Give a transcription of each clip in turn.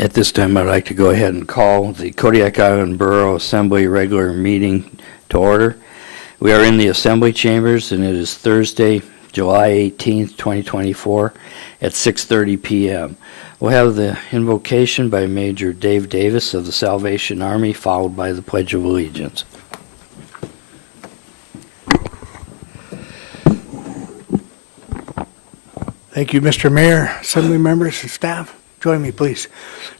At this time, I'd like to go ahead and call the Kodiak Island Borough Assembly regular meeting to order. We are in the Assembly Chambers, and it is Thursday, July 18th, 2024, at 6:30 p.m. We'll have the invocation by Major Dave Davis of the Salvation Army, followed by the Pledge of Allegiance. Thank you, Mr. Mayor, Assembly members, and staff. Join me, please.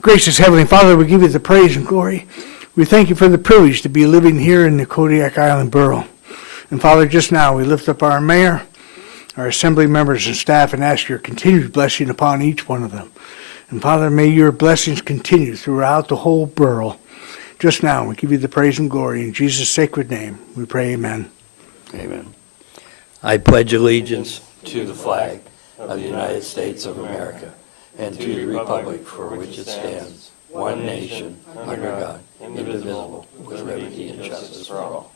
Gracious Heavenly Father, we give you the praise and glory. We thank you for the privilege to be living here in the Kodiak Island Borough. And Father, just now we lift up our mayor, our assembly members and staff, and ask your continued blessing upon each one of them. And Father, may your blessings continue throughout the whole borough. Just now we give you the praise and glory. In Jesus' sacred name we pray, amen. Amen. I pledge allegiance to the flag of the United States of America and to the republic for which it stands, one nation, under God, indivisible, with liberty and justice for all.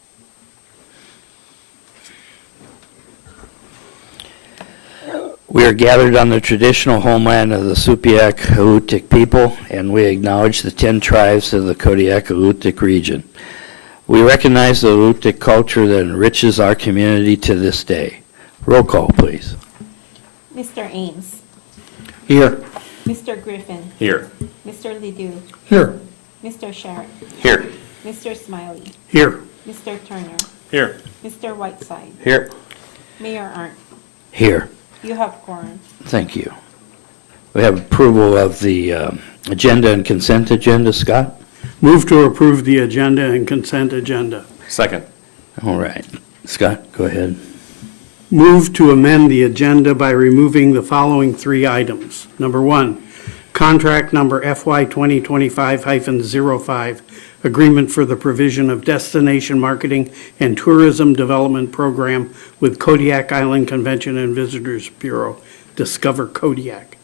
We are gathered on the traditional homeland of the Supiaq-Alutiiq people, and we acknowledge the 10 tribes of the Kodiak-Alutiiq region. We recognize the Alutiiq culture that enriches our community to this day. Roll call, please. Mr. Ames. Here. Mr. Griffin. Here. Mr. Ledoux. Here. Mr. Sharrett. Here. Mr. Smiley. Here. Mr. Turner. Here. Mr. Whiteside. Here. Mayor Arndt. Here. You have quorum. Thank you. We have approval of the agenda and consent agenda. Scott? Move to approve the agenda and consent agenda. Second. All right. Scott, go ahead. Move to amend the agenda by removing the following 3 items. Number 1, contract number FY 2025-05, agreement for the provision of destination marketing and tourism development program with Kodiak Island Convention and Visitors Bureau, Discover Kodiak.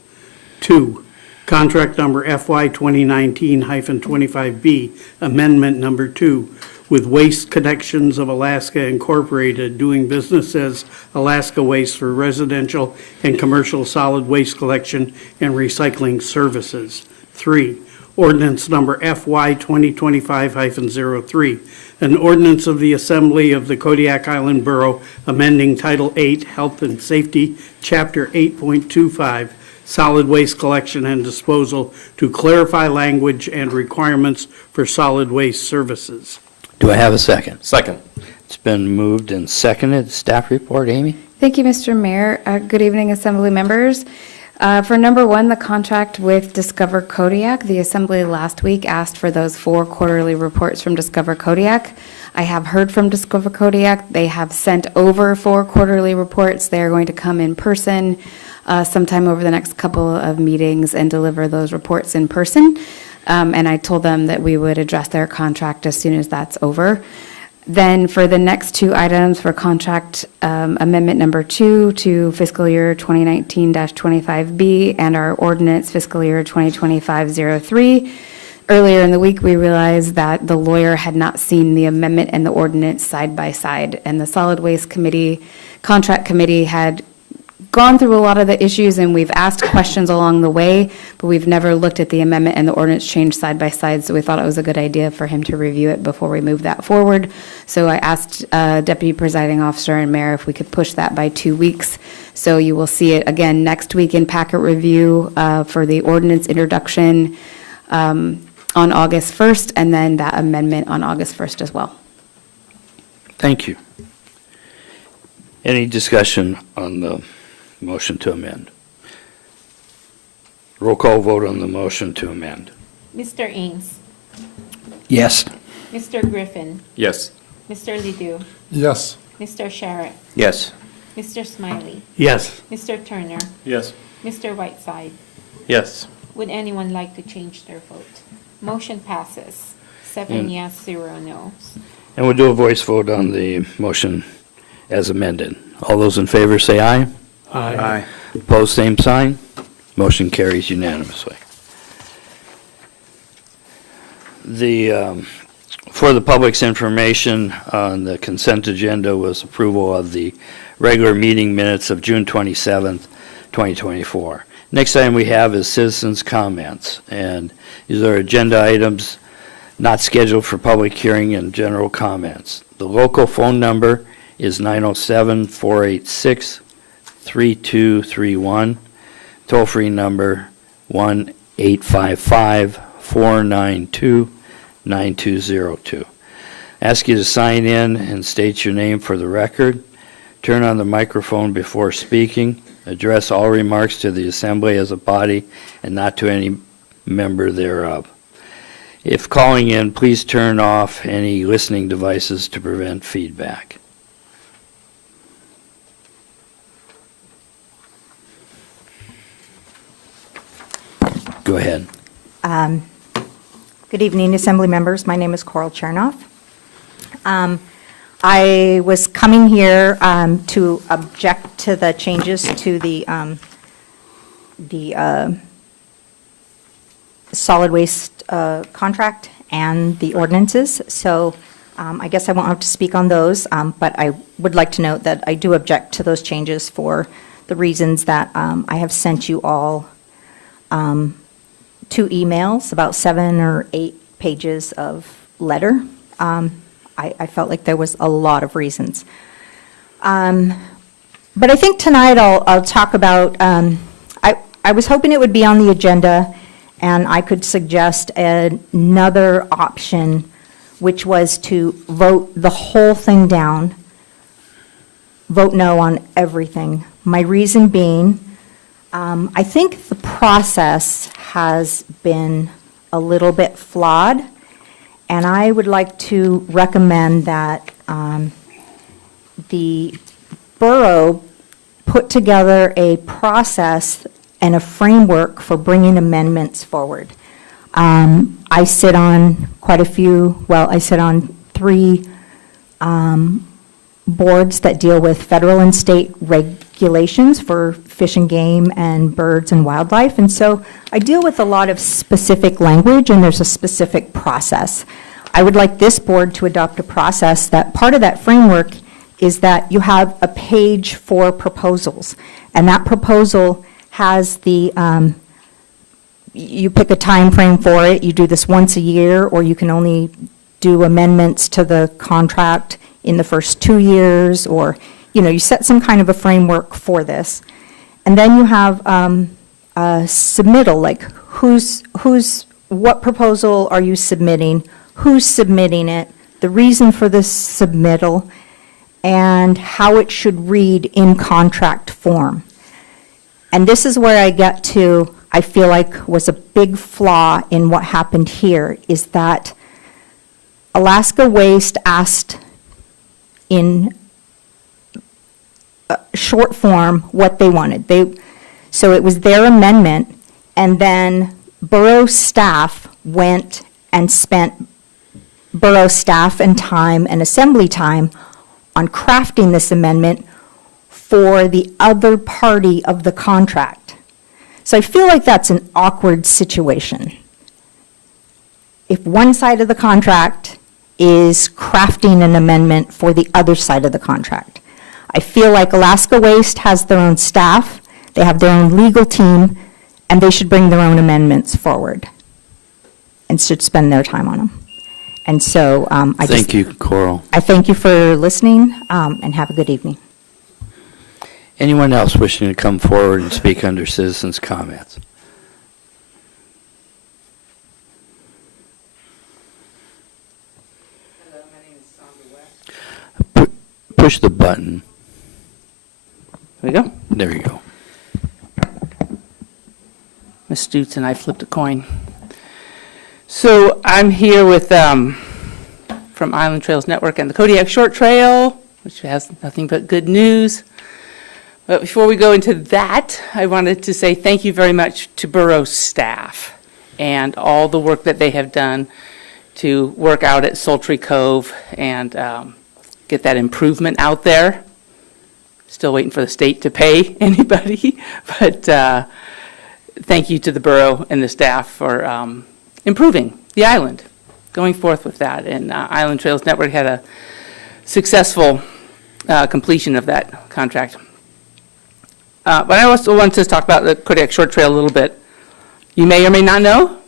2, contract number FY 2019-25B, amendment number 2, with Waste Connections of Alaska Incorporated, doing business as Alaska Waste for residential and commercial solid waste collection and recycling services. 3, ordinance number FY 2025-03, an ordinance of the Assembly of the Kodiak Island Borough amending Title 8 Health and Safety, Chapter 8.25, solid waste collection and disposal, to clarify language and requirements for solid waste services. Do I have a second? Second. It's been moved and seconded. Staff report, Amy? Thank you, Mr. Mayor. Good evening, Assembly members. For number 1, the contract with Discover Kodiak, the Assembly last week asked for those 4 quarterly reports from Discover Kodiak. I have heard from Discover Kodiak. They have sent over 4 quarterly reports. They are going to come in person sometime over the next couple of meetings and deliver those reports in person. And I told them that we would address their contract as soon as that's over. Then for the next 2 items for contract amendment number 2 to fiscal year 2019-25B and our ordinance fiscal year 2025-03, earlier in the week we realized that the lawyer had not seen the amendment and the ordinance side by side, and the solid waste committee, contract committee had gone through a lot of the issues, and we've asked questions along the way, but we've never looked at the amendment and the ordinance change side by side, so we thought it was a good idea for him to review it before we move that forward. So I asked Deputy Presiding Officer and Mayor if we could push that by 2 weeks. So you will see it again next week in packet review for the ordinance introduction on August 1st, and then that amendment on August 1st as well. Thank you. Any discussion on the motion to amend? Roll call vote on the motion to amend. Mr. Ames. Yes. Mr. Griffin. Yes. Mr. Ledoux. Yes. Mr. Sharrett. Yes. Mr. Smiley. Yes. Mr. Turner. Yes. Mr. Whiteside. Yes. Would anyone like to change their vote? Motion passes. 7 yes, 0 no's. And we'll do a voice vote on the motion as amended. All those in favor say aye. Aye. Opposed, same sign. Motion carries unanimously. For the public's information, on the consent agenda was approval of the regular meeting minutes of June 27th, 2024. Next item we have is citizens' comments, and these are agenda items not scheduled for public hearing and general comments. The local phone number is 907-486-3231. Toll-free number 1-855-492-9202. Ask you to sign in and state your name for the record. Turn on the microphone before speaking. Address all remarks to the assembly as a body and not to any member thereof. If calling in, please turn off any listening devices to prevent feedback. Go ahead. Good evening, Assembly members. My name is Coral Chernoff. I was coming here to object to the changes to the solid waste contract and the ordinances. So I guess I won't have to speak on those, but I would like to note that I do object to those changes for the reasons that I have sent you all 2 emails, about 7 or 8 pages of letter. I felt like there was a lot of reasons. But I think tonight I'll talk about, I was hoping it would be on the agenda and I could suggest another option, which was to vote the whole thing down, vote no on everything. My reason being, I think the process has been a little bit flawed, and I would like to recommend that the borough put together a process and a framework for bringing amendments forward. I sit on quite a few, I sit on 3 boards that deal with federal and state regulations for fish and game and birds and wildlife. And so I deal with a lot of specific language and there's a specific process. I would like this board to adopt a process that part of that framework is that you have a page for proposals. And that proposal has the, you pick a time frame for it, you do this once a year, or you can only do amendments to the contract in the first 2 years, or, you set some kind of a framework for this. And then you have a submittal, like what proposal are you submitting, who's submitting it, the reason for this submittal, and how it should read in contract form. And this is where I get to, I feel like was a big flaw in what happened here, is that Alaska Waste asked in short form what they wanted. So it was their amendment, and then borough staff went and spent borough staff and time and assembly time on crafting this amendment for the other party of the contract. So I feel like that's an awkward situation. If one side of the contract is crafting an amendment for the other side of the contract. I feel like Alaska Waste has their own staff, they have their own legal team, and they should bring their own amendments forward and should spend their time on them. And so Thank you, Coral. I thank you for listening, and have a good evening. Anyone else wishing to come forward and speak under citizens' comments? Hello, my name is Sandra West. Push the button. There we go. There you go. Ms. Stutz and I flipped a coin. So I'm here with, from Island Trails Network and the Kodiak Short Trail, which has nothing but good news. But before we go into that, I wanted to say thank you very much to Borough staff and all the work that they have done to work out at Sultry Cove and get that improvement out there. Still waiting for the state to pay anybody, but thank you to the borough and the staff for improving the island, going forth with that. And Island Trails Network had a successful completion of that contract. But I also want to talk about the Kodiak Short Trail a little bit. You may or may not know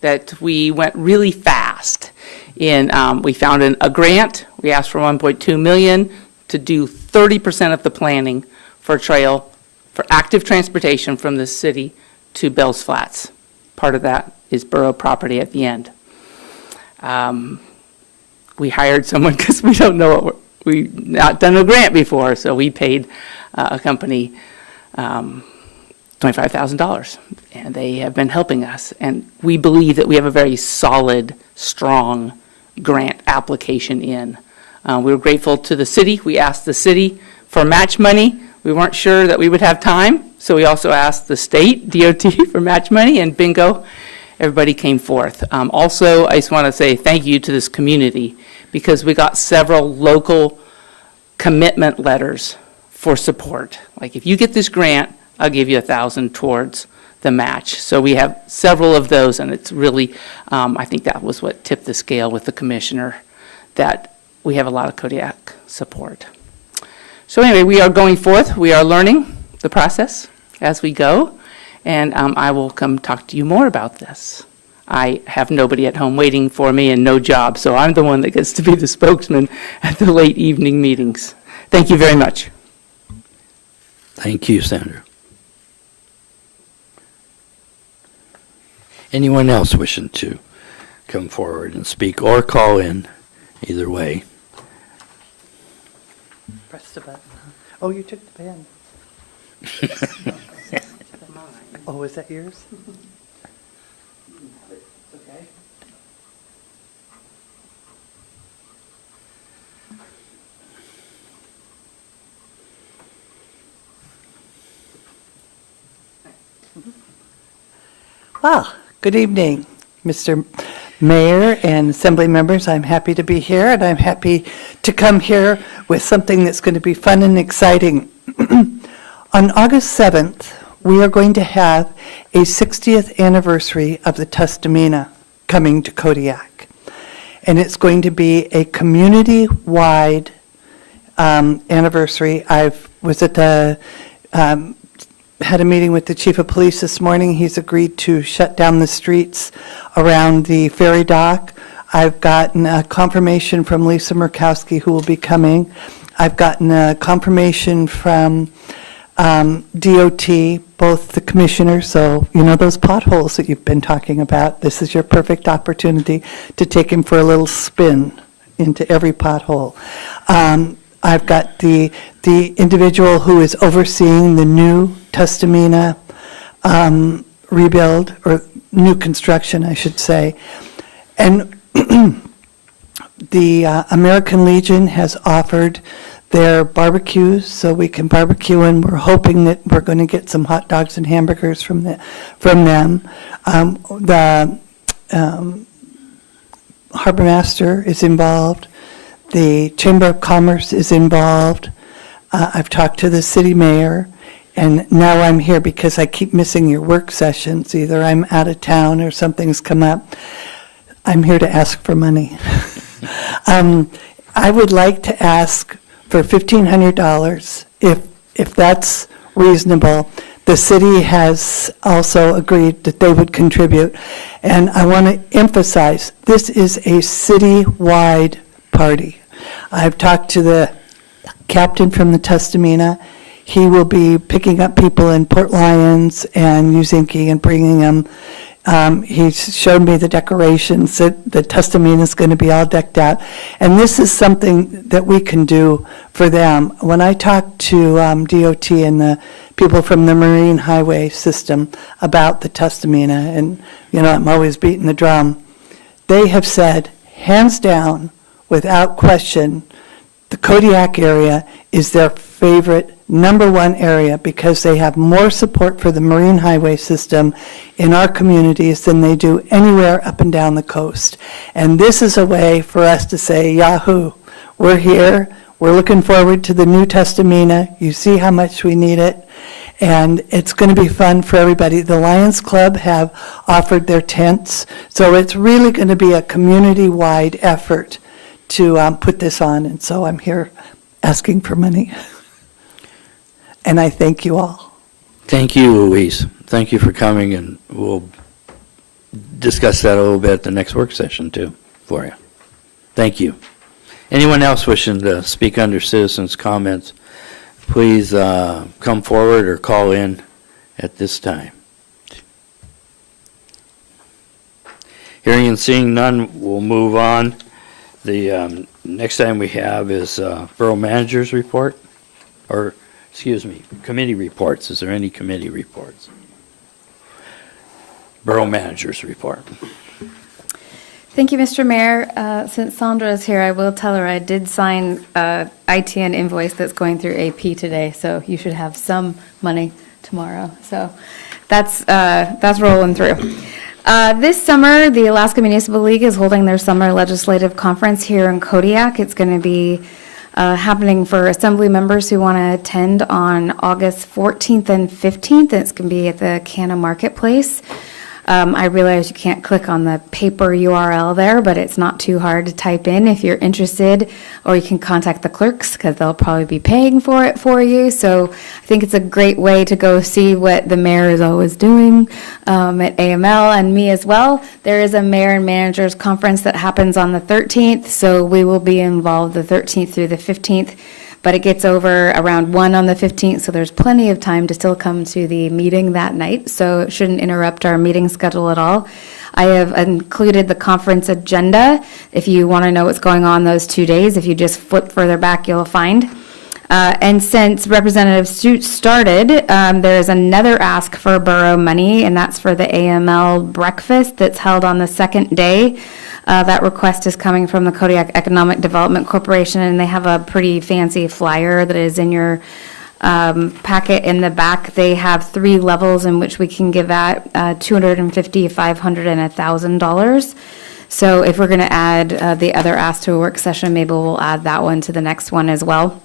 that we went really fast. We found a grant. We asked for $1.2 million to do 30% of the planning for a trail for active transportation from the city to Bell's Flats. Part of that is borough property at the end. We hired someone because we don't know we've not done a grant before, so we paid a company $25,000, and they have been helping us. And we believe that we have a very solid, strong grant application in. We were grateful to the city. We asked the city for match money. We weren't sure that we would have time, so we also asked the state, DOT, for match money, and bingo, everybody came forth. Also, I just want to say thank you to this community, because we got several local commitment letters for support. Like, if you get this grant, I'll give you $1,000 towards the match. So we have several of those, and it's really, I think that was what tipped the scale with the commissioner, that we have a lot of Kodiak support. So anyway, we are going forth. We are learning the process as we go, and I will come talk to you more about this. I have nobody at home waiting for me and no job, so I'm the one that gets to be the spokesman at the late evening meetings. Thank you very much. Thank you, Sandra. Anyone else wishing to come forward and speak or call in, either way? Press the button. Oh, you took the pen. Oh, is that yours? Well, good evening, Mr. Mayor and Assembly members. I'm happy to be here, and I'm happy to come here with something that's going to be fun and exciting. On August 7th, we are going to have a 60th anniversary of the Tustamina coming to Kodiak. And it's going to be a community-wide anniversary. I was at the had a meeting with the chief of police this morning. He's agreed to shut down the streets around the ferry dock. I've gotten a confirmation from Lisa Murkowski, who will be coming. I've gotten a confirmation from DOT, both the commissioners, so you know those potholes that you've been talking about. This is your perfect opportunity to take him for a little spin into every pothole. I've got the individual who is overseeing the new Tustamina rebuild, or new construction, I should say. And the American Legion has offered their barbecues, so we can barbecue, and we're hoping that we're going to get some hot dogs and hamburgers from them. The harbor master is involved. The Chamber of Commerce is involved. I've talked to the city mayor, and now I'm here because I keep missing your work sessions. Either I'm out of town or something's come up. I'm here to ask for money. I would like to ask for $1,500, if that's reasonable. The city has also agreed that they would contribute. And I want to emphasize, this is a city-wide party. I've talked to the captain from the Tustamina. He will be picking up people in Port Lions and Uzinki and bringing them. He's showed me the decorations, that the Tustamina is going to be all decked out. And this is something that we can do for them. When I talked to DOT and the people from the Marine Highway System about the Tustamina, and, you know, I'm always beating the drum, they have said, hands down, without question, the Kodiak area is their favorite #1 area because they have more support for the Marine Highway System in our communities than they do anywhere up and down the coast. And this is a way for us to say, Yahoo, we're here, we're looking forward to the new Tustamina, you see how much we need it, and it's going to be fun for everybody. The Lions Club have offered their tents, so it's really going to be a community-wide effort to put this on, and so I'm here asking for money. And I thank you all. Thank you, Louise. Thank you for coming, and we'll discuss that a little bit at the next work session, too, for you. Thank you. Anyone else wishing to speak under citizens' comments, please come forward or call in at this time. Hearing and seeing none, we'll move on. The next item we have is Borough Manager's report, or, excuse me, committee reports. Is there any committee reports? Borough Manager's report. Thank you, Mr. Mayor. Since Sandra is here, I will tell her I did sign a ITN invoice that's going through AP today, so you should have some money tomorrow. So that's rolling through. This summer, the Alaska Municipal League is holding their summer legislative conference here in Kodiak. It's going to be happening for assembly members who want to attend on August 14th and 15th. It's going to be at the Canna Marketplace. I realize you can't click on the paper URL there, but it's not too hard to type in if you're interested, or you can contact the clerks because they'll probably be paying for it for you. So I think it's a great way to go see what the mayor is always doing at AML and me as well. There is a mayor and managers conference that happens on the 13th, so we will be involved the 13th through the 15th. But it gets over around 1 on the 15th, so there's plenty of time to still come to the meeting that night, so it shouldn't interrupt our meeting schedule at all. I have included the conference agenda if you want to know what's going on those 2 days. If you just flip further back, you'll find. And since Representative Stute started, there is another ask for borough money, and that's for the AML breakfast that's held on the second day. That request is coming from the Kodiak Economic Development Corporation, and they have a pretty fancy flyer that is in your packet in the back. They have 3 levels in which we can give at $250, $500, and $1,000. So if we're going to add the other ask to a work session, maybe we'll add that one to the next one as well.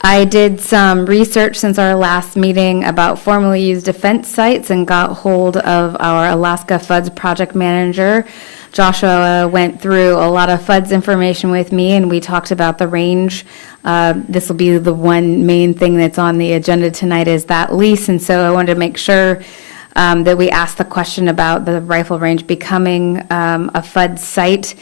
I did some research since our last meeting about formerly used defense sites and got hold of our Alaska FUDS project manager. Joshua went through a lot of FUDS information with me, and we talked about the range. This will be the one main thing that's on the agenda tonight is that lease, and so I wanted to make sure that we asked the question about the rifle range becoming a FUDS site.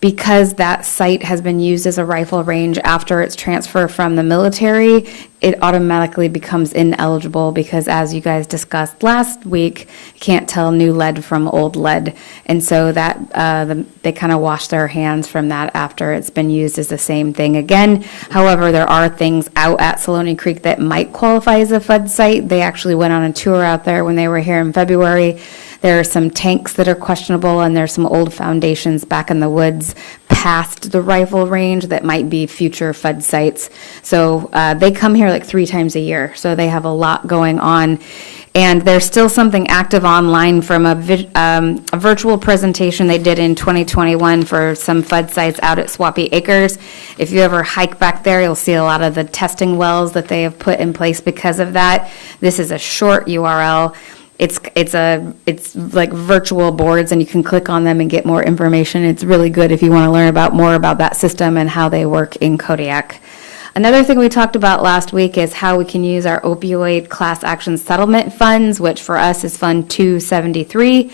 Because that site has been used as a rifle range after its transfer from the military, it automatically becomes ineligible because, as you guys discussed last week, you can't tell new lead from old lead. And so that they kind of wash their hands from that after it's been used as the same thing again. However, there are things out at Saloni Creek that might qualify as a FUD site. They actually went on a tour out there when they were here in February. There are some tanks that are questionable, and there's some old foundations back in the woods past the rifle range that might be future FUD sites. So they come here like 3 times a year, so they have a lot going on. And there's still something active online from a virtual presentation they did in 2021 for some FUD sites out at Swampy Acres. If you ever hike back there, you'll see a lot of the testing wells that they have put in place because of that. This is a short URL. It's like virtual boards, and you can click on them and get more information. It's really good if you want to learn more about that system and how they work in Kodiak. Another thing we talked about last week is how we can use our opioid class action settlement funds, which for us is Fund 273.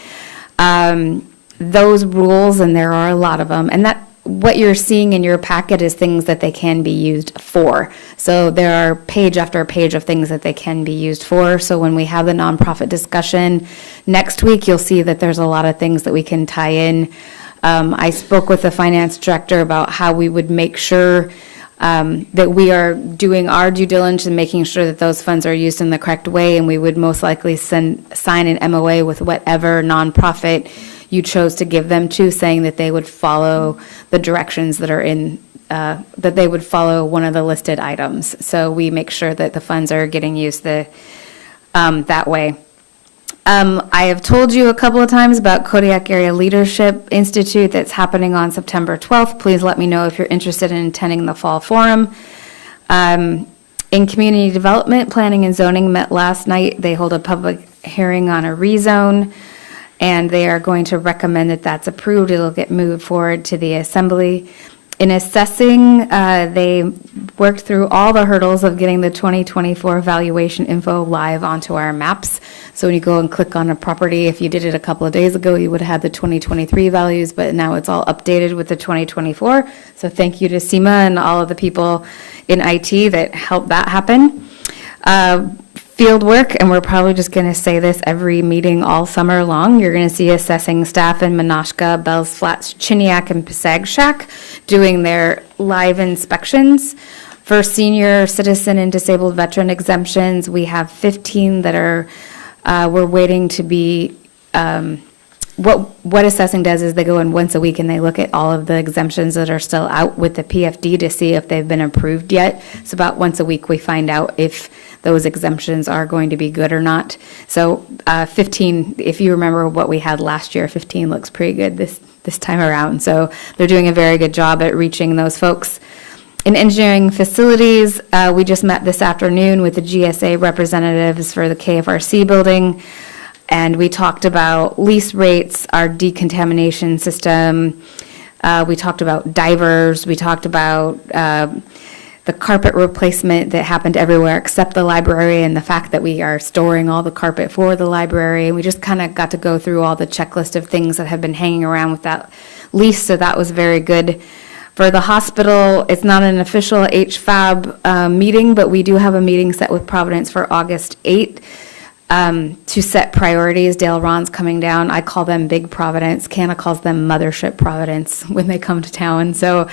Those rules, and there are a lot of them, and that what you're seeing in your packet is things that they can be used for. So there are page after page of things that they can be used for. So when we have the nonprofit discussion next week, you'll see that there's a lot of things that we can tie in. I spoke with the finance director about how we would make sure that we are doing our due diligence and making sure that those funds are used in the correct way, and we would most likely sign an MOA with whatever nonprofit you chose to give them to, saying that they would follow the directions that are in, that they would follow one of the listed items. So we make sure that the funds are getting used that way. I have told you a couple of times about Kodiak Area Leadership Institute that's happening on September 12th. Please let me know if you're interested in attending the fall forum. In community development, planning and zoning met last night. They hold a public hearing on a rezone, and they are going to recommend that that's approved. It'll get moved forward to the assembly. In assessing, they worked through all the hurdles of getting the 2024 valuation info live onto our maps. So when you go and click on a property, if you did it a couple of days ago, you would have had the 2023 values, but now it's all updated with the 2024. So thank you to SEMA and all of the people in IT that helped that happen. Field work, and we're probably just going to say this every meeting all summer long. You're going to see assessing staff in Menashka, Bells Flats, Chiniak, and Pasag doing their live inspections. For senior citizen and disabled veteran exemptions, we have 15 that are, we're waiting to be, what assessing does is they go in once a week and they look at all of the exemptions that are still out with the PFD to see if they've been approved yet. So about once a week, we find out if those exemptions are going to be good or not. So 15, if you remember what we had last year, 15 looks pretty good this time around. So they're doing a very good job at reaching those folks. In engineering facilities, we just met this afternoon with the GSA representatives for the KFRC building, and we talked about lease rates, our decontamination system. We talked about divers. We talked about the carpet replacement that happened everywhere except the library, and the fact that we are storing all the carpet for the library. And we just kind of got to go through all the checklist of things that have been hanging around with that lease, so that was very good. For the hospital, it's not an official HFAB meeting, but we do have a meeting set with Providence for August 8th. To set priorities. Dale Ron's coming down. I call them Big Providence. Canna calls them Mothership Providence when they come to town. So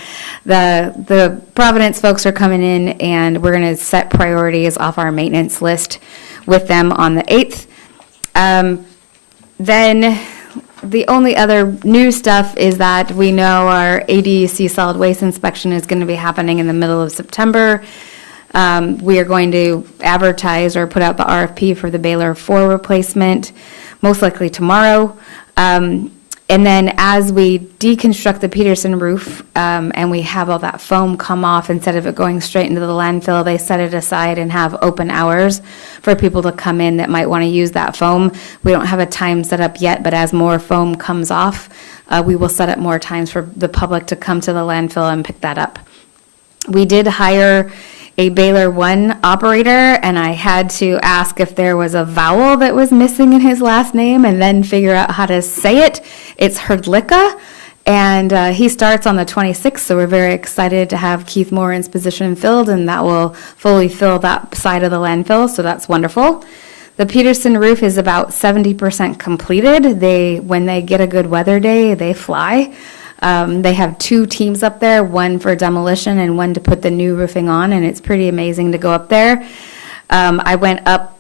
the Providence folks are coming in, and we're going to set priorities off our maintenance list with them on the 8th. Then the only other new stuff is that we know our ADC solid waste inspection is going to be happening in the middle of September. We are going to advertise or put out the RFP for the Baylor 4 replacement, most likely tomorrow. And then as we deconstruct the Peterson roof, and we have all that foam come off, instead of it going straight into the landfill, they set it aside and have open hours for people to come in that might want to use that foam. We don't have a time set up yet, but as more foam comes off, we will set up more times for the public to come to the landfill and pick that up. We did hire a Baylor 1 operator, and I had to ask if there was a vowel that was missing in his last name and then figure out how to say it. It's Herdlicka, and he starts on the 26th, so we're very excited to have Keith Moran's position filled, and that will fully fill that side of the landfill, so that's wonderful. The Peterson roof is about 70% completed. When they get a good weather day, they fly. They have 2 teams up there, one for demolition and one to put the new roofing on, and it's pretty amazing to go up there. I went up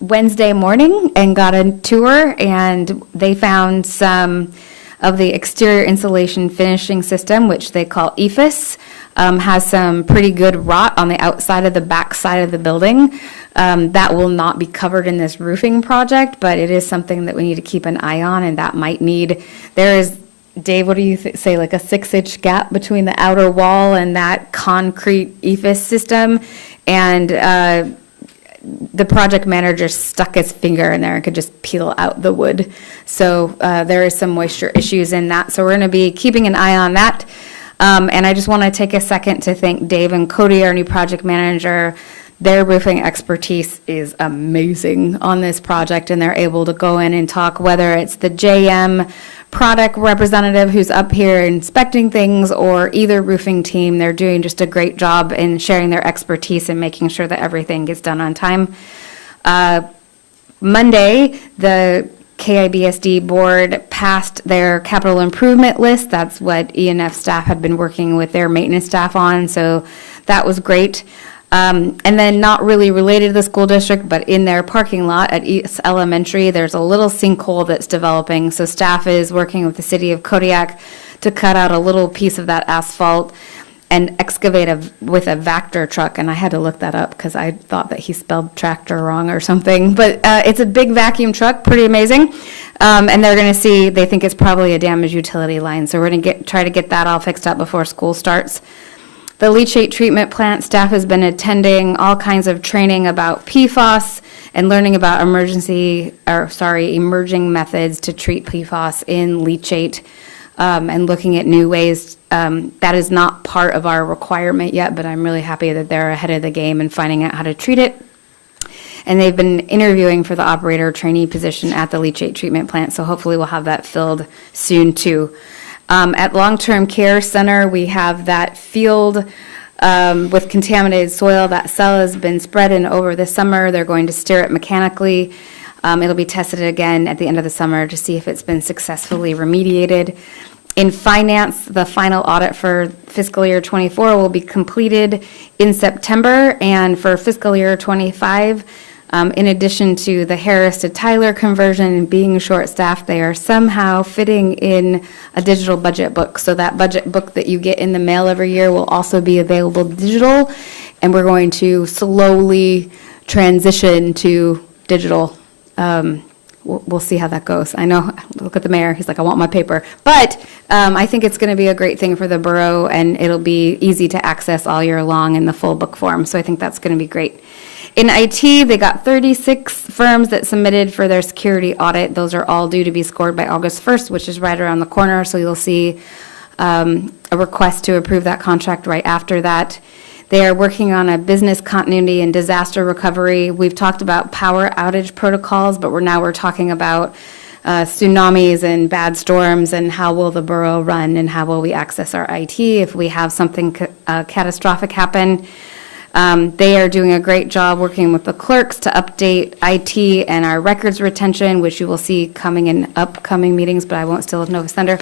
Wednesday morning and got a tour, and they found some of the exterior insulation finishing system, which they call EFIS, has some pretty good rot on the outside of the back side of the building. That will not be covered in this roofing project, but it is something that we need to keep an eye on, and that might need, there is, Dave, what do you say, like a 6-inch gap between the outer wall and that concrete EFIS system? And the project manager stuck his finger in there and could just peel out the wood. So there is some moisture issues in that. So we're going to be keeping an eye on that. And I just want to take a second to thank Dave and Cody, our new project manager. Their roofing expertise is amazing on this project, and they're able to go in and talk, whether it's the JM product representative who's up here inspecting things or either roofing team. They're doing just a great job in sharing their expertise and making sure that everything gets done on time. Monday, the KIBSD board passed their capital improvement list. That's what ENF staff had been working with their maintenance staff on, so that was great. And then not really related to the school district, but in their parking lot at East Elementary, there's a little sinkhole that's developing. So staff is working with the city of Kodiak to cut out a little piece of that asphalt and excavate with a Vector truck. And I had to look that up because I thought that he spelled tractor wrong or something. But it's a big vacuum truck, pretty amazing. And they're going to see, they think it's probably a damaged utility line. So we're going to try to get that all fixed up before school starts. The leachate treatment plant staff has been attending all kinds of training about PFAS and learning about emerging methods to treat PFAS in leachate. and looking at new ways. That is not part of our requirement yet, but I'm really happy that they're ahead of the game and finding out how to treat it. And they've been interviewing for the operator trainee position at the leachate treatment plant, so hopefully we'll have that filled soon too. At Long-Term Care Center, we have that field with contaminated soil. That cell has been spread in over the summer. They're going to stir it mechanically. It'll be tested again at the end of the summer to see if it's been successfully remediated. In finance, the final audit for fiscal year '24 will be completed in September, and for fiscal year '25, in addition to the Harris to Tyler conversion and being short-staffed, they are somehow fitting in a digital budget book. So that budget book that you get in the mail every year will also be available digital, and we're going to slowly transition to digital. We'll see how that goes. I know, look at the mayor, he's like, I want my paper. But I think it's going to be a great thing for the borough, and it'll be easy to access all year long in the full book form. So I think that's going to be great. In IT, they got 36 firms that submitted for their security audit. Those are all due to be scored by August 1st, which is right around the corner. So you'll see a request to approve that contract right after that. They are working on a business continuity and disaster recovery. We've talked about power outage protocols, but we're talking about tsunamis and bad storms, and how will the borough run, and how will we access our IT if we have something catastrophic happen. They are doing a great job working with the clerks to update IT and our records retention, which you will see coming in upcoming meetings, but I won't steal Nova Thunder.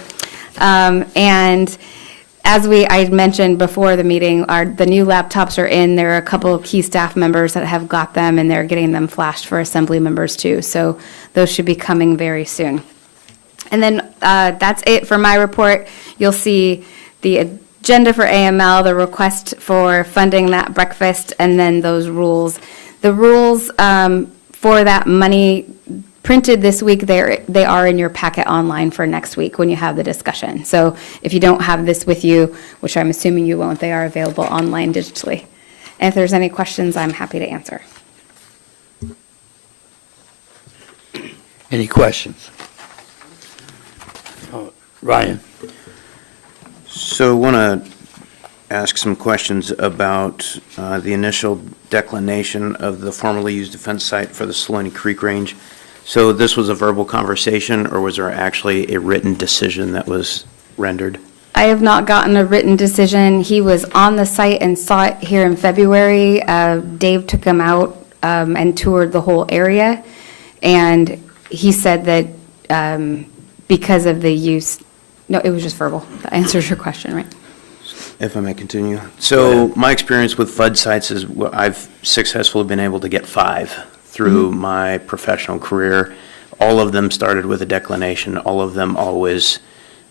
And as I mentioned before the meeting, the new laptops are in. There are a couple of key staff members that have got them, and they're getting them flashed for assembly members too. So those should be coming very soon. And then that's it for my report. You'll see the agenda for AML, the request for funding that breakfast, and then those rules. The rules for that money printed this week, they are in your packet online for next week when you have the discussion. So if you don't have this with you, which I'm assuming you won't, they are available online digitally. And if there's any questions, I'm happy to answer. Any questions? Ryan? So I want to ask some questions about the initial declination of the formerly used defense site for the Saloni Creek Range. So this was a verbal conversation, or was there actually a written decision that was rendered? I have not gotten a written decision. He was on the site and saw it here in February. Dave took him out and toured the whole area, and he said that because of the use, no, it was just verbal. That answers your question, right? If I may continue. So my experience with FUD sites is I've successfully been able to get 5 through my professional career. All of them started with a declination. All of them always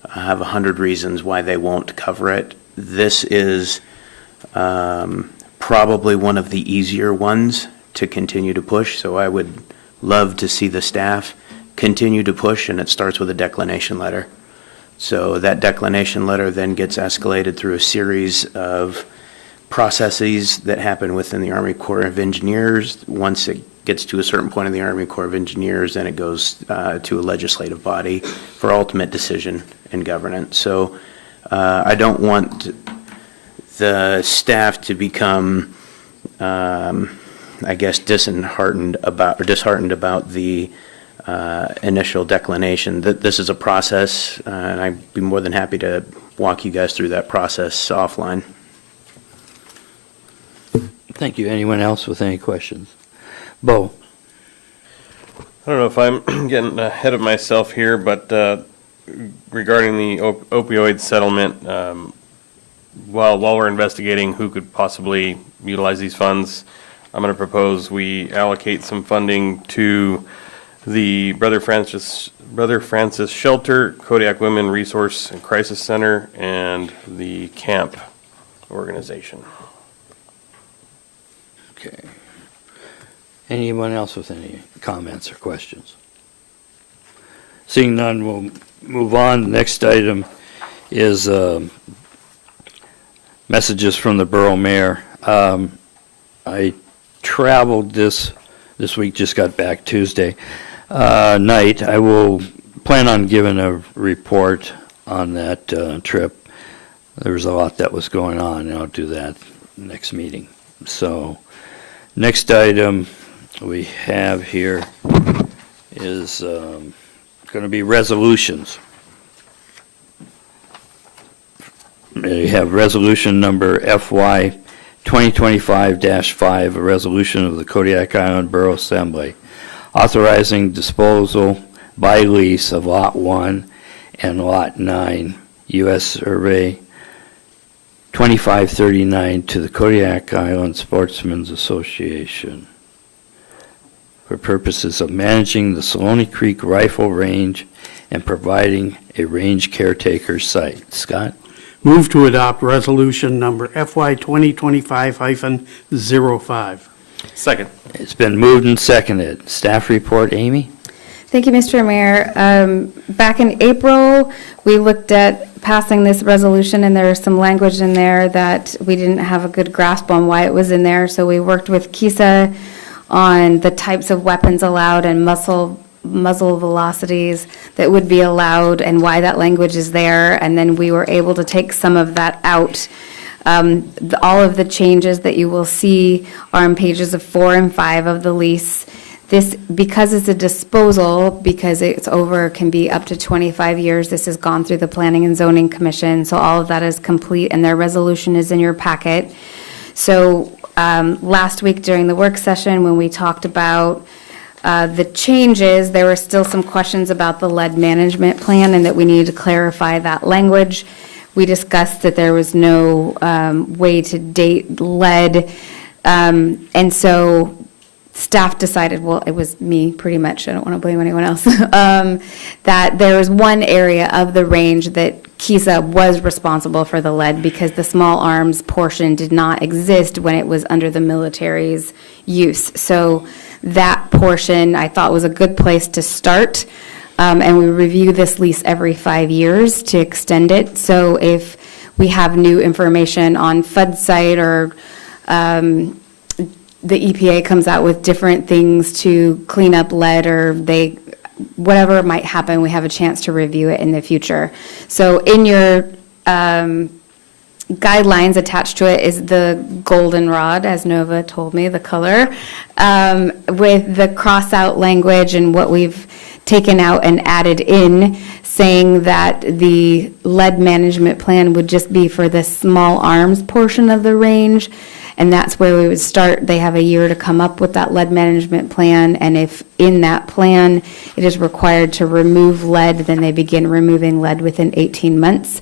have 100 reasons why they won't cover it. This is probably one of the easier ones to continue to push, so I would love to see the staff continue to push, and it starts with a declination letter. So that declination letter then gets escalated through a series of processes that happen within the Army Corps of Engineers. Once it gets to a certain point in the Army Corps of Engineers, then it goes to a legislative body for ultimate decision and governance. So I don't want the staff to become, I guess, disheartened about the initial declination. That this is a process, and I'd be more than happy to walk you guys through that process offline. Thank you. Anyone else with any questions? Bo? I don't know if I'm getting ahead of myself here, but regarding the opioid settlement, while we're investigating who could possibly utilize these funds, I'm going to propose we allocate some funding to the Brother Francis Shelter, Kodiak Women Resource and Crisis Center, and the camp organization. Okay. Anyone else with any comments or questions? Seeing none, we'll move on. The next item is messages from the borough mayor. I traveled this week, just got back Tuesday night. I will plan on giving a report on that trip. There was a lot that was going on, and I'll do that next meeting. So, next item we have here is going to be resolutions. We have resolution number FY 2025-5, a resolution of the Kodiak Island Borough Assembly authorizing disposal by lease of Lot 1 and Lot 9, U.S. Survey 2539 to the Kodiak Island Sportsmen's Association for purposes of managing the Saloni Creek Rifle Range and providing a range caretaker site. Scott? Move to adopt resolution number FY 2025-05. Second. It's been moved and seconded. Staff report, Amy? Thank you, Mr. Mayor. Back in April, we looked at passing this resolution, and there was some language in there that we didn't have a good grasp on why it was in there. So we worked with KISA on the types of weapons allowed and muzzle velocities that would be allowed and why that language is there. And then we were able to take some of that out. All of the changes that you will see are on pages 4 and 5 of the lease. This, because it's a disposal, because it's over, can be up to 25 years. This has gone through the Planning and Zoning Commission, so all of that is complete, and their resolution is in your packet. So last week during the work session, when we talked about the changes, there were still some questions about the lead management plan and that we needed to clarify that language. We discussed that there was no way to date lead, and so staff decided, well, it was me pretty much, I don't want to blame anyone else, that there was one area of the range that KISA was responsible for the lead because the small arms portion did not exist when it was under the military's use. So that portion I thought was a good place to start. And we review this lease every 5 years to extend it. So if we have new information on FUD site or the EPA comes out with different things to clean up lead or whatever might happen, we have a chance to review it in the future. So in your guidelines attached to it is the goldenrod, as Nova told me, the color, with the cross-out language and what we've taken out and added in, saying that the lead management plan would just be for the small arms portion of the range, and that's where we would start. They have a year to come up with that lead management plan, and if in that plan it is required to remove lead, then they begin removing lead within 18 months.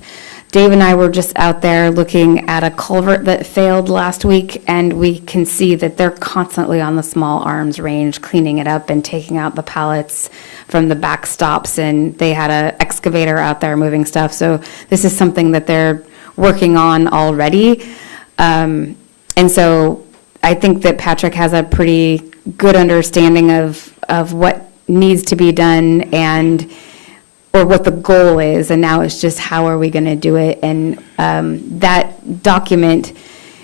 Dave and I were just out there looking at a culvert that failed last week, and we can see that they're constantly on the small arms range, cleaning it up and taking out the pallets from the backstops, and they had an excavator out there moving stuff. So this is something that they're working on already. And so I think that Patrick has a pretty good understanding of what needs to be done or what the goal is, and now it's just how are we going to do it. And that document,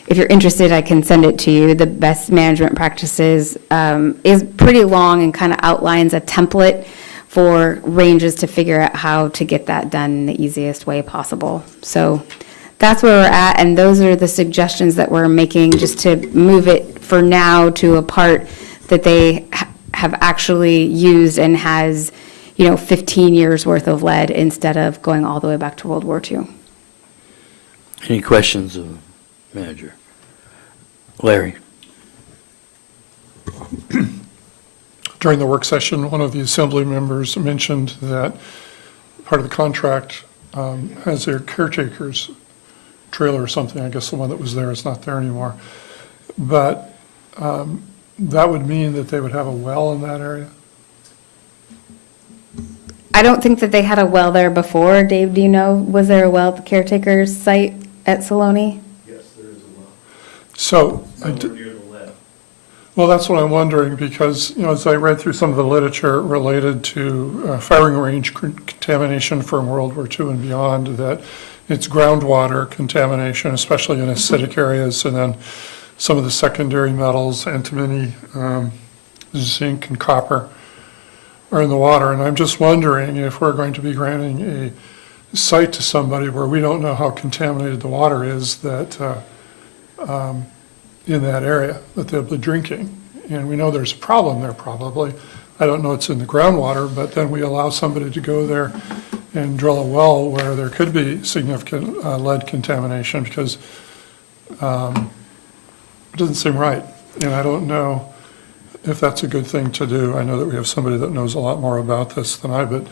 if you're interested, I can send it to you. The best management practices is pretty long and kind of outlines a template for ranges to figure out how to get that done in the easiest way possible. So that's where we're at, and those are the suggestions that we're making, just to move it for now to a part that they have actually used and has 15 years worth of lead instead of going all the way back to World War II. Any questions of the manager? Larry? During the work session, one of the assembly members mentioned that part of the contract has their caretaker's trailer or something. I guess the one that was there is not there anymore. But that would mean that they would have a well in that area? I don't think that they had a well there before. Dave, do you know, was there a well at the caretaker's site at Saloni? Yes, there is a well. So, well, that's what I'm wondering, because, as I read through some of the literature related to firing range contamination from World War II and beyond, that it's groundwater contamination, especially in acidic areas, and then some of the secondary metals, antimony, zinc, and copper are in the water. And I'm just wondering if we're going to be granting a cite to somebody where we don't know how contaminated the water is that, in that area that they'll be drinking. And we know there's a problem there probably. I don't know it's in the groundwater, but then we allow somebody to go there and drill a well where there could be significant lead contamination because it doesn't seem right. And I don't know if that's a good thing to do. I know that we have somebody that knows a lot more about this than I, but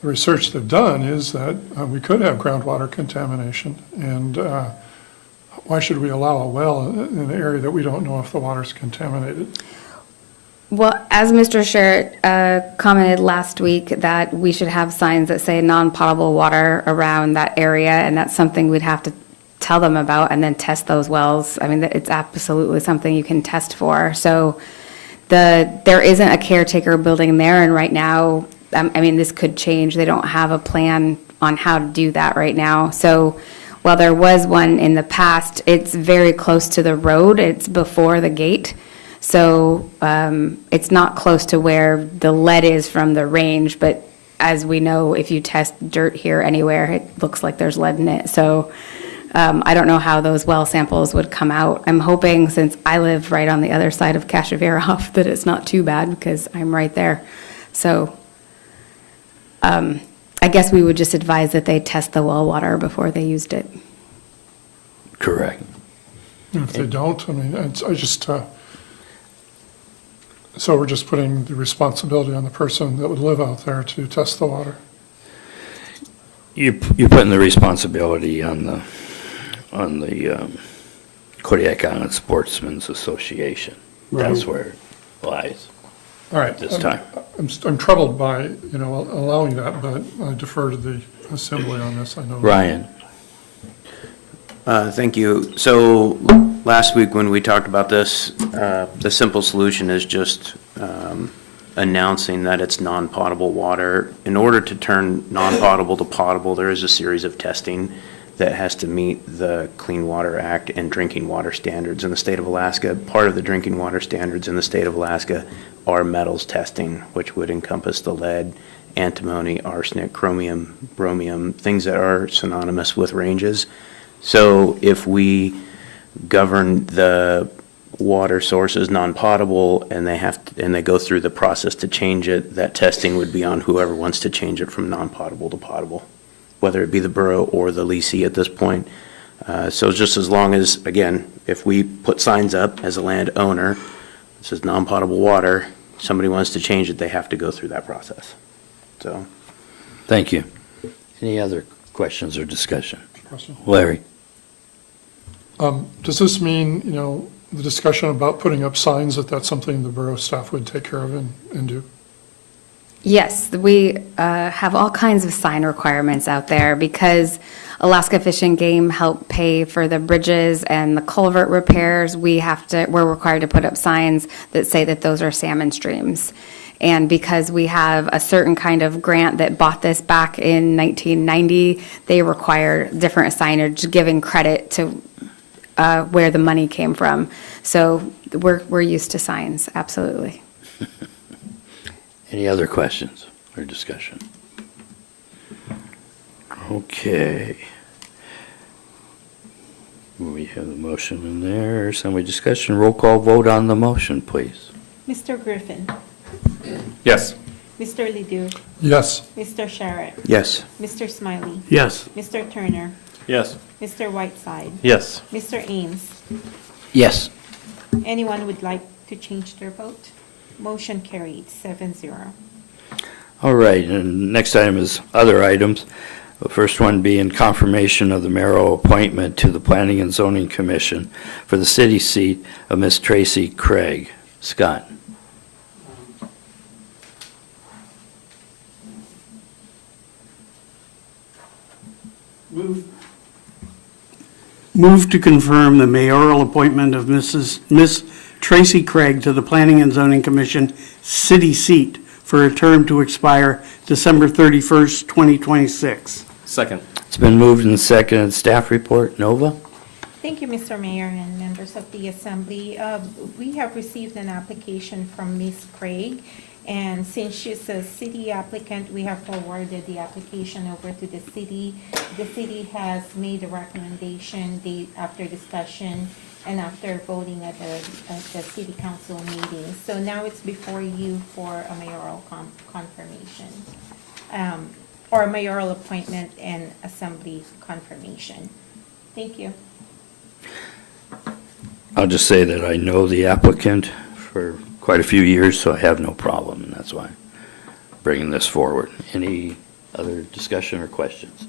the research they've done is that we could have groundwater contamination. And why should we allow a well in an area that we don't know if the water's contaminated? Well, as Mr. Sherritt commented last week, that we should have signs that say non-potable water around that area, and that's something we'd have to tell them about and then test those wells. I mean, it's absolutely something you can test for. So there isn't a caretaker building there, and right now, I mean, this could change. They don't have a plan on how to do that right now. So while there was one in the past, it's very close to the road. It's before the gate. So it's not close to where the lead is from the range, but as we know, if you test dirt here anywhere, it looks like there's lead in it. So I don't know how those well samples would come out. I'm hoping, since I live right on the other side of Kashaveroff, that it's not too bad because I'm right there. So I guess we would just advise that they test the well water before they used it. Correct. And if they don't, I mean, so we're just putting the responsibility on the person that would live out there to test the water. You're putting the responsibility on the Kodiak Island Sportsmen's Association. That's where it lies All right. this time. I'm troubled by, allowing that, but I defer to the assembly on this, I know. Ryan? Thank you. So last week when we talked about this, the simple solution is just announcing that it's non-potable water. In order to turn non-potable to potable, there is a series of testing that has to meet the Clean Water Act and drinking water standards in the state of Alaska. Part of the drinking water standards in the state of Alaska are metals testing, which would encompass the lead, antimony, arsenic, chromium, bromium, things that are synonymous with ranges. So if we govern the water sources non-potable and they go through the process to change it, that testing would be on whoever wants to change it from non-potable to potable, whether it be the borough or the leasee at this point. So just as long as, again, if we put signs up as a landowner, this is non-potable water, somebody wants to change it, they have to go through that process. So. Thank you. Any other questions or discussion? Question. Larry? Does this mean, the discussion about putting up signs, that's something the borough staff would take care of and do? Yes, we have all kinds of sign requirements out there because Alaska Fish and Game help pay for the bridges and the culvert repairs. We're required to put up signs that say that those are salmon streams. And because we have a certain kind of grant that bought this back in 1990, they require different signage giving credit to where the money came from. So we're used to signs, absolutely. Any other questions or discussion? Okay. We have the motion in there. Some discussion. Roll call vote on the motion, please. Mr. Griffin. Yes. Mr. Ledoux. Yes. Mr. Sherritt. Yes. Mr. Smiley. Yes. Mr. Turner. Yes. Mr. Whiteside. Yes. Mr. Ames. Yes. Anyone would like to change their vote? Motion carried, 7-0. All right, and next item is other items. The first one being confirmation of the mayoral appointment to the Planning and Zoning Commission for the city seat of Ms. Tracy Craig. Scott? Move to confirm the mayoral appointment of Miss Tracy Craig to the Planning and Zoning Commission city seat for a term to expire December 31st, 2026. Second. It's been moved and seconded. Staff report, Nova? Thank you, Mr. Mayor and members of the Assembly. We have received an application from Ms. Craig, And since she's a city applicant, we have forwarded the application over to the city. The city has made a recommendation, after discussion and after voting at the city council meeting. So now it's before you for a mayoral confirmation, or a mayoral appointment and assembly confirmation. Thank you. I'll just say that I know the applicant for quite a few years, so I have no problem, and that's why I'm bringing this forward. Any other discussion or questions?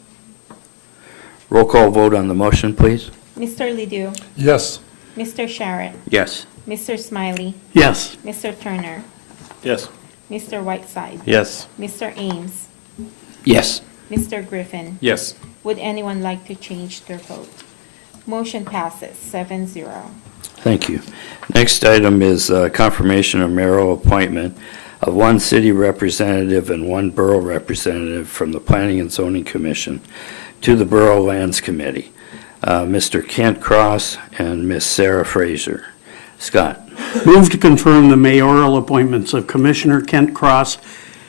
Roll call vote on the motion, please. Mr. Ledoux, Yes. Mr. Sharrett, Yes. Mr. Smiley, Yes. Mr. Turner, Yes. Mr. Whiteside, Yes. Mr. Ames, Yes. Mr. Griffin. Yes. Would anyone like to change their vote? Motion passes 7-0. Thank you. Next item is confirmation of mayoral appointment of one city representative and one borough representative from the Planning and Zoning Commission to the Borough Lands Committee. Mr. Kent Cross and Miss Sarah Fraser. Scott? Move to confirm the mayoral appointments of Commissioner Kent Cross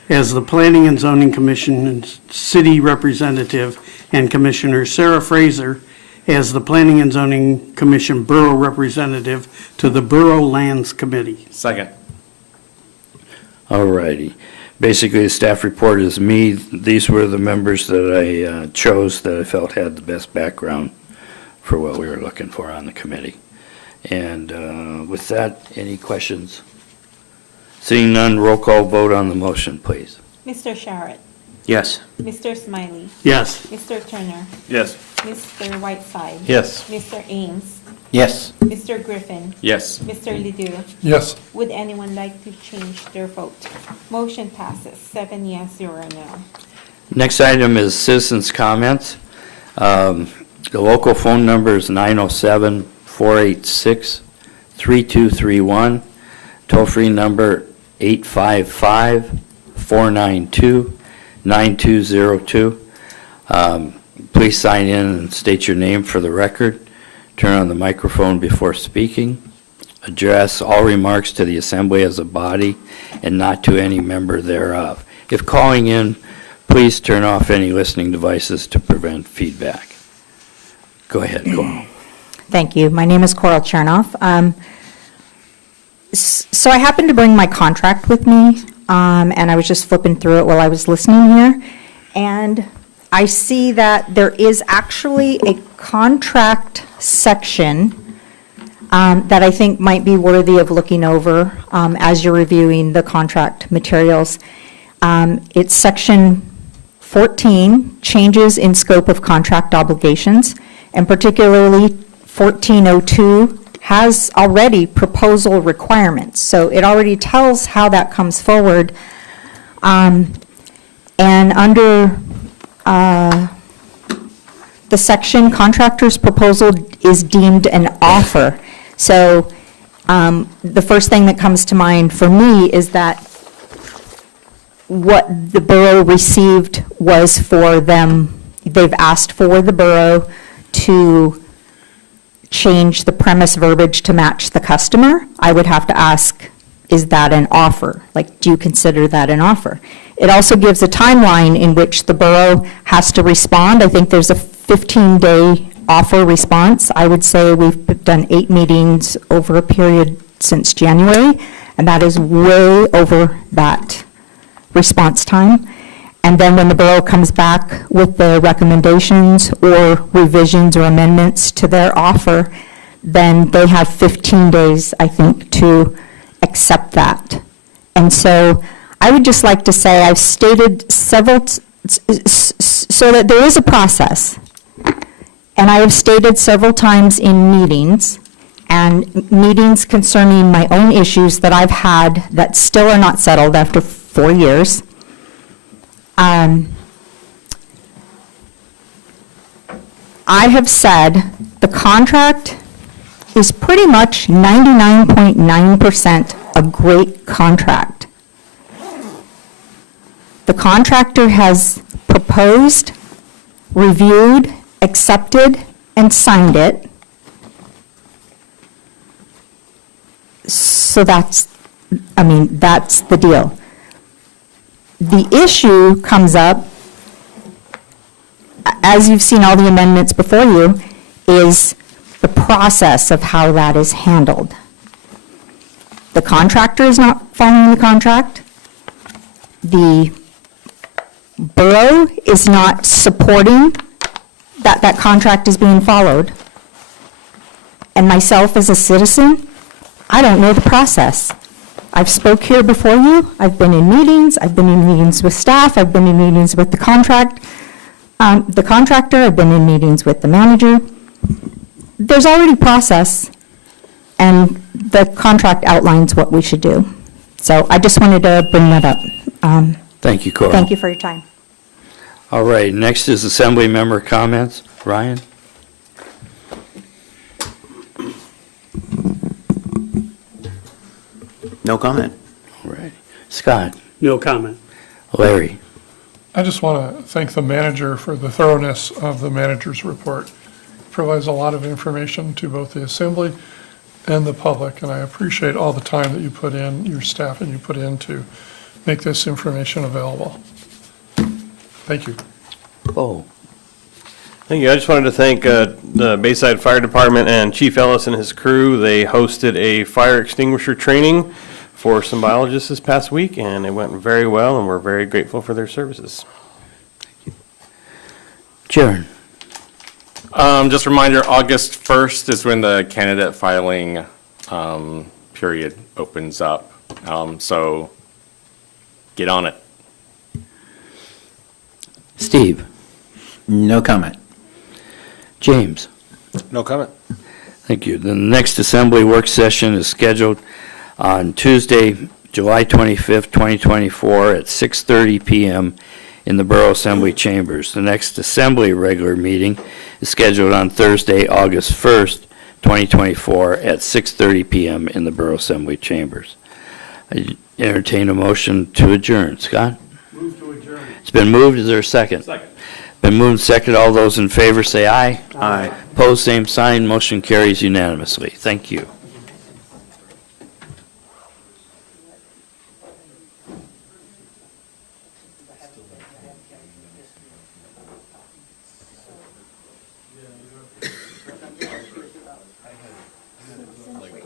as the Planning and Zoning Commission city representative and Commissioner Sarah Fraser as the Planning and Zoning Commission borough representative to the Borough Lands Committee. Second. All righty. Basically, the staff report is me. These were the members that I chose that I felt had the best background for what we were looking for on the committee. And with that, any questions? Seeing none, roll call vote on the motion, please. Mr. Sharrett, Yes. Mr. Smiley, Yes. Mr. Turner, Yes. Mr. Whiteside. Yes. Mr. Ames, Yes. Mr. Griffin, Yes. Mr. Ledoux. Yes. Would anyone like to change their vote? Motion passes 7 yes, 0 no. Next item is citizens' comments. The local phone number is 907-486-3231. Toll-free number 855-492-9202. Please sign in and state your name for the record. Turn on the microphone before speaking. Address all remarks to the assembly as a body and not to any member thereof. If calling in, please turn off any listening devices to prevent feedback. Go ahead, Coral. Thank you. My name is Coral Chernoff. So I happened to bring my contract with me, and I was just flipping through it while I was listening here. And I see that there is actually a contract section that I think might be worthy of looking over as you're reviewing the contract materials. It's section 14, changes in scope of contract obligations, and particularly 1402 has already proposal requirements. So it already tells how that comes forward. And under the section, contractor's proposal is deemed an offer. So the first thing that comes to mind for me is that what the borough received was for them, they've asked for the borough to change the premise verbiage to match the customer. I would have to ask, is that an offer? Like, do you consider that an offer? It also gives a timeline in which the borough has to respond. I think there's a 15-day offer response. I would say we've done 8 meetings over a period since January, and that is way over that response time. And then when the borough comes back with their recommendations or revisions or amendments to their offer, then they have 15 days, I think, to accept that. And so I would just like to say I've stated several, so that there is a process. And I have stated several times in meetings, and meetings concerning my own issues that I've had that still are not settled after 4 years. I have said the contract is pretty much 99.9% a great contract. The contractor has proposed, reviewed, accepted, and signed it. So that's the deal. The issue comes up, as you've seen all the amendments before you, is the process of how that is handled. The contractor is not following the contract. The borough is not supporting that that contract is being followed. And myself as a citizen, I don't know the process. I've spoke here before you, I've been in meetings with staff, I've been in meetings with the contractor, I've been in meetings with the manager. There's already process, and the contract outlines what we should do. So I just wanted to bring that up. Thank you, Coral. Thank you for your time. All right, next is Assembly member comments. Ryan? No comment. All right. Scott? No comment. Larry? I just want to thank the manager for the thoroughness of the manager's report. It provides a lot of information to both the assembly and the public, and I appreciate all the time that you put in, your staff and you put in to make this information available. Thank you. Oh, Thank you. I just wanted to thank the Bayside Fire Department and Chief Ellis and his crew. They hosted a fire extinguisher training for some biologists this past week, and it went very well, and we're very grateful for their services. Jaron? Just a reminder, August 1st is when the candidate filing period opens up. So get on it. Steve? No comment. James? No comment. Thank you. The next Assembly work session is scheduled on Tuesday, July 25th, 2024, at 6:30 PM in the Borough Assembly Chambers. The next Assembly regular meeting is scheduled on Thursday, August 1st, 2024, at 6:30 PM in the Borough Assembly Chambers. I entertain a motion to adjourn. Scott? Move to adjourn. It's been moved. Is there a second? Second. Been moved and seconded. All those in favor say aye. Aye. Opposed, same sign. Motion carries unanimously. Thank you.